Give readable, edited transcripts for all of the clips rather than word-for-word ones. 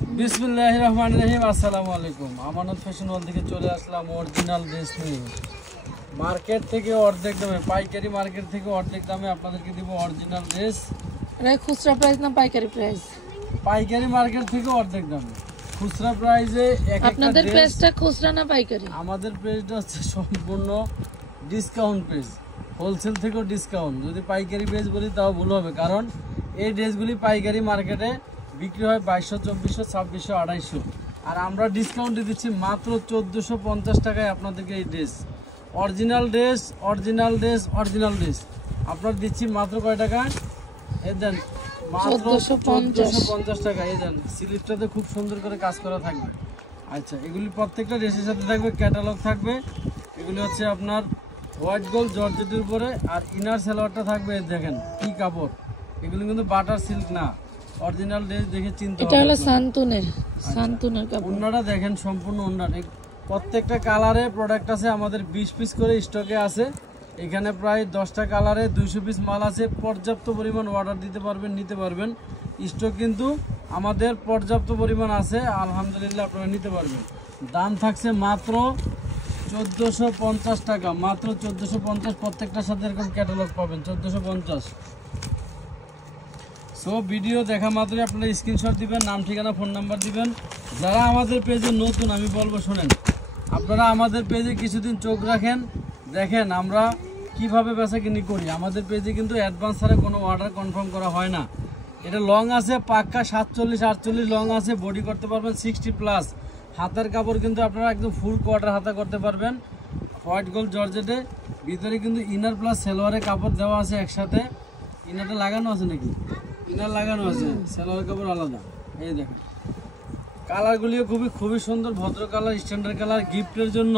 বিসমিল্লাহির রহমানির রহিম। আসসালামু আলাইকুম। আমানত ফ্যাশন ওয়াল থেকে চলে আসলাম অরিজিনাল ড্রেস নিয়ে। মার্কেট থেকে অর্ধেক দামে, পাইকারি মার্কেট থেকে অর্ধেক দামে আপনাদেরকে দিব অরিজিনাল ড্রেস। এটা খুচরা প্রাইস না পাইকারি প্রাইস? পাইকারি মার্কেট থেকে অর্ধেক দামে, খুচরা প্রাইসে এক একটা। আপনাদের প্রাইসটা খুচরা না পাইকারি? আমাদের প্রাইসটা হচ্ছে সম্পূর্ণ ডিসকাউন্ট প্রাইস, হোলসেল থেকেও ডিসকাউন্ট। যদি পাইকারি প্রাইস বলি তাও ভুল হবে, কারণ এই ড্রেসগুলি পাইকারি মার্কেটে বিক্রি হয় 2200, 2400, 2600, 2800, আর আমরা ডিসকাউন্টে দিচ্ছি মাত্র 1450 টাকায় আপনাদেরকে এই dress. Original dress, original dress, original dress আপনার দিচ্ছি মাত্র কয় টাকা? এই দেন, মাত্র 1450 টাকা। এই দেন, স্লিপটাতে খুব সুন্দর করে কাজ করা থাকবে। আচ্ছা, এগুলি প্রত্যেকটা ড্রেসের সাথে থাকবে, ক্যাটালগ থাকবে। এগুলি হচ্ছে আপনার হোয়াইট গোল্ড জর্জেটের উপরে, আর ইনার সালোয়ারটা থাকবে। দেখেন কি কাপড়, এগুলি কিন্তু বাটার সিল্ক না, অরিজিনাল ড্রেস দেখে চিনতে হবে। এটা হলো সান্তুনের, সান্তুনের কাপড়। ওন্নাটা দেখেন, সম্পূর্ণ ওন্নাটা। প্রত্যেকটা কালারে প্রোডাক্ট আছে আমাদের, 20 পিস করে স্টকে আছে। এখানে প্রায় 10টা কালারে 200 পিস মাল আছে। পর্যাপ্ত পরিমাণ অর্ডার দিতে পারবেন, নিতে পারবেন। স্টক কিন্তু আমাদের পর্যাপ্ত পরিমাণ আছে, আলহামদুলিল্লাহ আপনারা নিতে পারবেন। দাম থাকছে মাত্র 1450 টাকা, মাত্র 1450। প্রত্যেকটার সাথে এরকম ক্যাটালগ পাবেন, 1450। সো ভিডিও দেখা মাত্রই আপনারা স্ক্রিনশট দিবেন, নাম ঠিকানা ফোন নাম্বার দিবেন। যারা আমাদের পেজে নতুন, আমি বলবো শোনেন, আপনারা আমাদের পেজে কিছুদিন চোখ রাখেন, দেখেন আমরা কিভাবে বেচাকিনি করি। আমাদের পেজে কিন্তু অ্যাডভান্স ছাড়া কোনো অর্ডার কনফার্ম করা হয় না। এটা লং আছে পাক্কা 47, 48 লং আছে, বডি করতে পারবেন 60+। হাতের কাপড় কিন্তু আপনারা একদম ফুল কোয়ার্টার হাতা করতে পারবেন, হোয়াইট গোল্ড জর্জেটে। ভিতরে কিন্তু ইনার প্লাস সেলোয়ারের কাপড় দেওয়া আছে একসাথে। ইনারটা লাগানো আছে নাকি? ইনার লাগানো আছে, সেলোয়ার কাপড় আলাদা। এই দেখেন, কালারগুলিও খুবই সুন্দর, ভদ্র কালার, স্ট্যান্ডার্ড কালার। গিফটের জন্য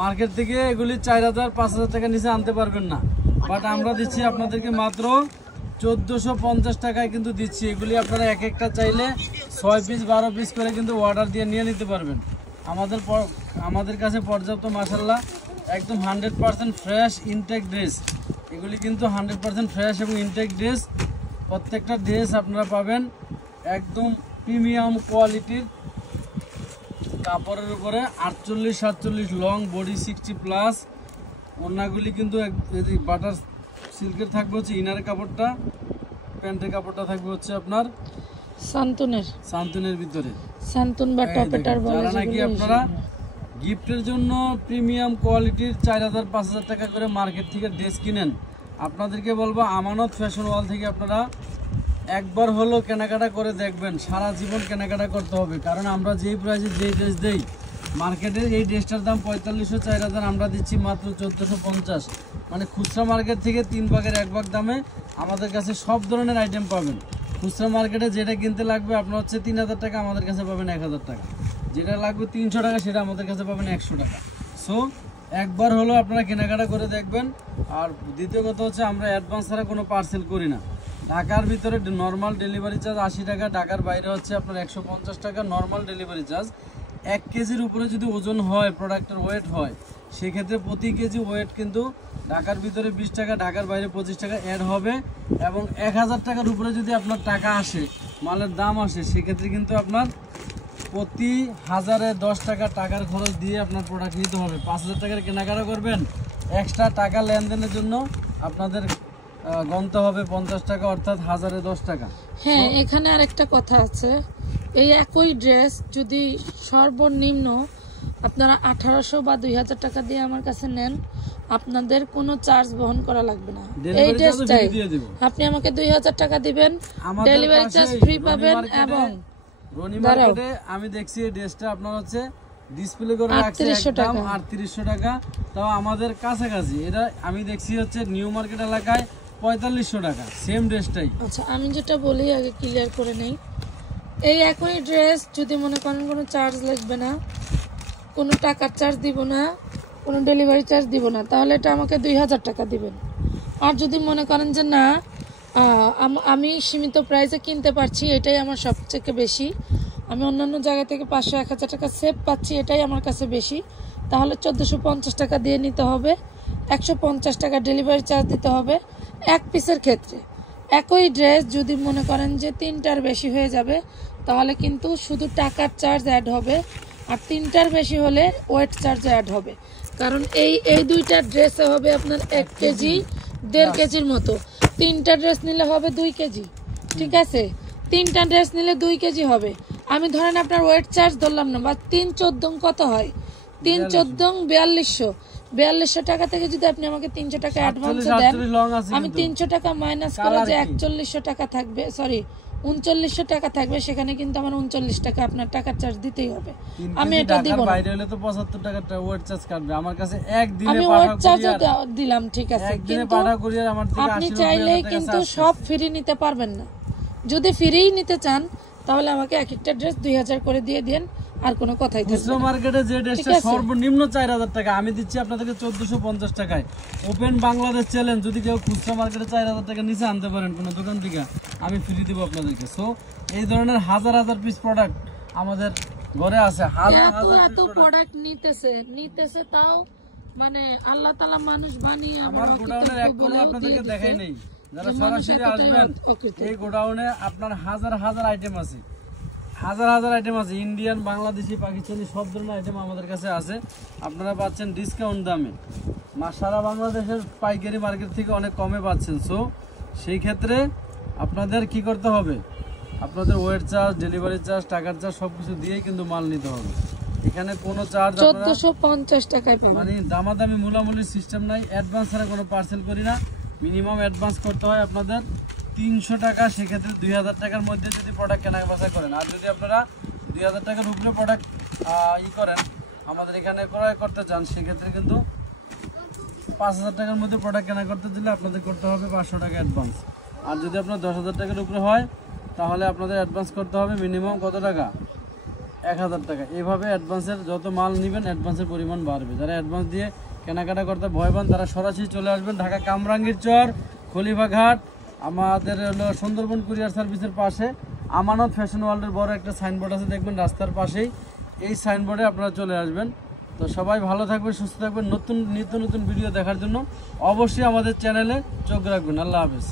মার্কেট থেকে এগুলি 4000, 5000 টাকা নিচে আনতে পারবেন না, বাট আমরা দিচ্ছি আপনাদেরকে মাত্র 1450 টাকায় কিন্তু দিচ্ছি। এগুলি আপনারা এক একটা চাইলে 6 পিস 12 পিস করে কিন্তু অর্ডার দিয়ে নিয়ে নিতে পারবেন। আমাদের কাছে পর্যাপ্ত, মাশাআল্লাহ, একদম 100% ফ্রেশ ইনটেক ড্রেস। এগুলি কিন্তু 100% ফ্রেশ এবং ইনটেক ড্রেস। প্রত্যেকটা ড্রেস আপনারা পাবেন একদম প্রিমিয়াম কোয়ালিটির কাপড়ের উপরে, 48, 47 লং, বডি 60+। ওড়নাগুলি কিন্তু বাটার সিল্কের থাকবে, হচ্ছে ইনার কাপড়টা, প্যান্টের কাপড়টা থাকবে হচ্ছে আপনার সান্তুনের ভিতরে, সান্তুন বা টপেটার বলে। যারা নাকি আপনারা গিফটের জন্য প্রিমিয়াম কোয়ালিটির 4000, 5000 টাকা করে মার্কেট থেকে ড্রেস কিনেন, আপনাদেরকে বলবো আমানত ফ্যাশন ওয়াল থেকে আপনারা একবার হলো কেনাকাটা করে দেখবেন। সারা জীবন কেনাকাটা করতে হবে, কারণ আমরা যেই প্রাইসে যেই ড্রেস দেই, মার্কেটে এই ড্রেসটার দাম 4500, 4000, আমরা দিচ্ছি মাত্র 1450। মানে খুচরা মার্কেট থেকে 3 ভাগের 1 ভাগ দামে আমাদের কাছে সব ধরনের আইটেম পাবেন। খুচরা মার্কেটে যেটা কিনতে লাগবে আপনার হচ্ছে 3000 টাকা, আমাদের কাছে পাবেন 1000 টাকা। যেটা লাগবে 300 টাকা, সেটা আমাদের কাছে পাবেন 100 টাকা। সো একবার হলো আপনারা কেনাকাটা করে দেখবেন। আর দ্বিতীয় কথা হচ্ছে, আমরা অ্যাডভান্স ছাড়া কোনো পার্সেল করি না। ঢাকার ভিতরে নর্মাল ডেলিভারি চার্জ 80 টাকা, ঢাকার বাইরে হচ্ছে আপনার 150 টাকা নর্মাল ডেলিভারি চার্জ। 1 কেজির উপরে যদি ওজন হয়, প্রোডাক্টের ওয়েট হয়, সেক্ষেত্রে প্রতি কেজি ওয়েট কিন্তু ঢাকার ভিতরে 20 টাকা, ঢাকার বাইরে 25 টাকা অ্যাড হবে। এবং 1000 টাকার উপরে যদি আপনার টাকা আসে, মালের দাম আসে, সেক্ষেত্রে কিন্তু আপনার প্রতি 1000-এ 10 টাকা টাকার খরচ দিয়ে আপনার প্রোডাক্ট নিতে হবে। 5000 টাকার কেনাকাটা করবেন, এক্সট্রা টাকা লেনদেনের জন্য আপনাদের গণতে হবে 50 টাকা, অর্থাৎ 1000-এ 10 টাকা। হ্যাঁ, এখানে আরেকটা কথা আছে, এই একই ড্রেস যদি সর্বনিম্ন আপনারা 1800 বা 2000 টাকা দিয়ে আমার কাছে নেন, আপনাদের কোনো চার্জ বহন করা লাগবে না। এই ড্রেসটাই আপনি আমাকে 2000 টাকা দিবেন, ডেলিভারি চার্জ ফ্রি পাবেন। এবং রনি মার্কেটে আমি দেখছি এই ড্রেসটা আপনার হচ্ছে ডিসপ্লে করে রাখছে একদম 3800 টাকা, তাও আমাদের কাছাকাছি। এটা আমি দেখছি হচ্ছে নিউ মার্কেট এলাকায় 4500 টাকা, সেম ড্রেসটাই। আচ্ছা, আমি যেটা বলি আগে ক্লিয়ার করে নেই। এই একই ড্রেস যদি মনে করেন কোনো চার্জ লাগবে না, কোনো টাকার চার্জ দিব না, কোনো ডেলিভারি চার্জ দিব না, তাহলে এটা আমাকে 2000 টাকা দিবেন। আর যদি মনে করেন যে না, আমি সীমিত প্রাইসে কিনতে পারছি, এটাই আমার সবথেকে বেশি, আমি অন্যান্য জায়গা থেকে 500-1000 টাকা সেভ পাচ্ছি, এটাই আমার কাছে বেশি, তাহলে 1450 টাকা দিয়ে নিতে হবে। 150 টাকা ডেলিভারি চার্জ দিতে হবে 1 পিসের ক্ষেত্রে। একই ড্রেস যদি মনে করেন যে 3টার বেশি হয়ে যাবে, তাহলে কিন্তু শুধু টাকার চার্জ অ্যাড হবে, আর 3টার বেশি হলে ওয়েট চার্জ অ্যাড হবে। কারণ এই দুইটা ড্রেসে হবে আপনার 1 কেজি 1.5 কেজির মতো। 3টা ড্রেস নিলে হবে 2 কেজি, ঠিক আছে? 3টা ড্রেস নিলে 2 কেজি হবে। আমি ধরেন আপনার ওয়েট চার্জ ধরলাম না, বা 3-14 কত হয়, 3-14 4200 টাকা থেকে যদি আপনি আমাকে 300 টাকা অ্যাডভান্স দেন, আমি 300 টাকা মাইনাস করে যে 4100 টাকা থাকবে, সরি 3900 টাকা থাকবে, সেখানে কিন্তু আমার 39 টাকা আপনার টাকার চার্জ দিতেই হবে। আমি এটা দিব না, বাইরে হলে তো 75 টাকা ওয়েট চার্জ কাটবে আমার কাছে। একদিনে আমি ওয়েট চার্জ দিলাম, ঠিক আছে, কিন্তু আপনি চাইলেই কিন্তু সব ফ্রি নিতে পারবেন না। যদি ফ্রি নিতে চান তাহলে আমাকে এক একটা ড্রেস 2000 করে দিয়ে দেন, আর কোনো কথাই থাকবে না। খুচরা মার্কেটে যে ড্রেসটা সর্বনিম্ন 4000 টাকা, আমি দিচ্ছি আপনাদেরকে 1450 টাকায়। ওপেন বাংলাদেশ চ্যালেঞ্জ, যদি কেউ খুচরা মার্কেটে 4000 টাকা নিচে আনতে পারেন কোনো দোকান থেকে, আমি ফ্রি দেবো আপনাদেরকে। সো এই ধরনের হাজার হাজার পিস প্রোডাক্ট আমাদের ঘরে আছে, এত প্রোডাক্ট নিতেছে তাও মানে আল্লাহ তাআলা মানুষ বানিয়ে আমার গোডাউনের এক কোনো আপনাদেরকে দেখাই নেই। যারা সরাসরি আসবেন এই গোডাউনে আপনার হাজার হাজার আইটেম আছে, ইন্ডিয়ান, বাংলাদেশি, পাকিস্তানি সব ধরনের আইটেম আমাদের কাছে আছে। আপনারা পাচ্ছেন ডিসকাউন্ট দামে, সারা বাংলাদেশের পাইকারি মার্কেট থেকে অনেক কমে পাচ্ছেন। সো সেই ক্ষেত্রে আপনাদের কি করতে হবে, আপনাদের ওয়েট চার্জ, ডেলিভারি চার্জ, টাকার চার্জ সবকিছু দিয়েই কিন্তু মাল নিতে হবে। এখানে কোনো চার্জ 1450 টাকায় পাবেন, মানে দামাদামি মূলামূলির সিস্টেম নাই। অ্যাডভান্স ছাড়া কোনো পার্সেল করি না, মিনিমাম অ্যাডভান্স করতে হয় আপনাদের 300 টাকা। সেক্ষেত্রে 2000 টাকার মধ্যে যদি প্রোডাক্ট কেনাবেচা করেন, আর যদি আপনারা 2000 টাকার উপরে প্রোডাক্ট করেন, আমাদের এখানে ক্রয় করতে চান, সেক্ষেত্রে কিন্তু 5000 টাকার মধ্যে প্রোডাক্ট কেনা করতে দিলে আপনাদের করতে হবে 500 টাকা অ্যাডভান্স। আর যদি আপনার 10,000 টাকার উপরে হয় তাহলে আপনাদের অ্যাডভান্স করতে হবে মিনিমাম কত টাকা, 1000 টাকা। এইভাবে অ্যাডভান্সের যত মাল নেবেন অ্যাডভান্সের পরিমাণ বাড়বে। যারা অ্যাডভান্স দিয়ে কেনাকাটা করতে ভয় পান তারা সরাসরি চলে আসবেন ঢাকা কামরাঙ্গীর চর, খলিফাঘাট, আমাদের হলো সুন্দরবন কুরিয়ার সার্ভিসের পাশে আমানত ফ্যাশন ওয়ার্ল্ডের বড় একটা সাইনবোর্ড আছে, দেখবেন রাস্তার পাশেই। এই সাইনবোর্ডে আপনারা চলে আসবেন। তো সবাই ভালো থাকবেন, সুস্থ থাকবেন। নিত্য নতুন ভিডিও দেখার জন্য অবশ্যই আমাদের চ্যানেলে চোখ রাখবেন। আল্লাহ হাফেজ।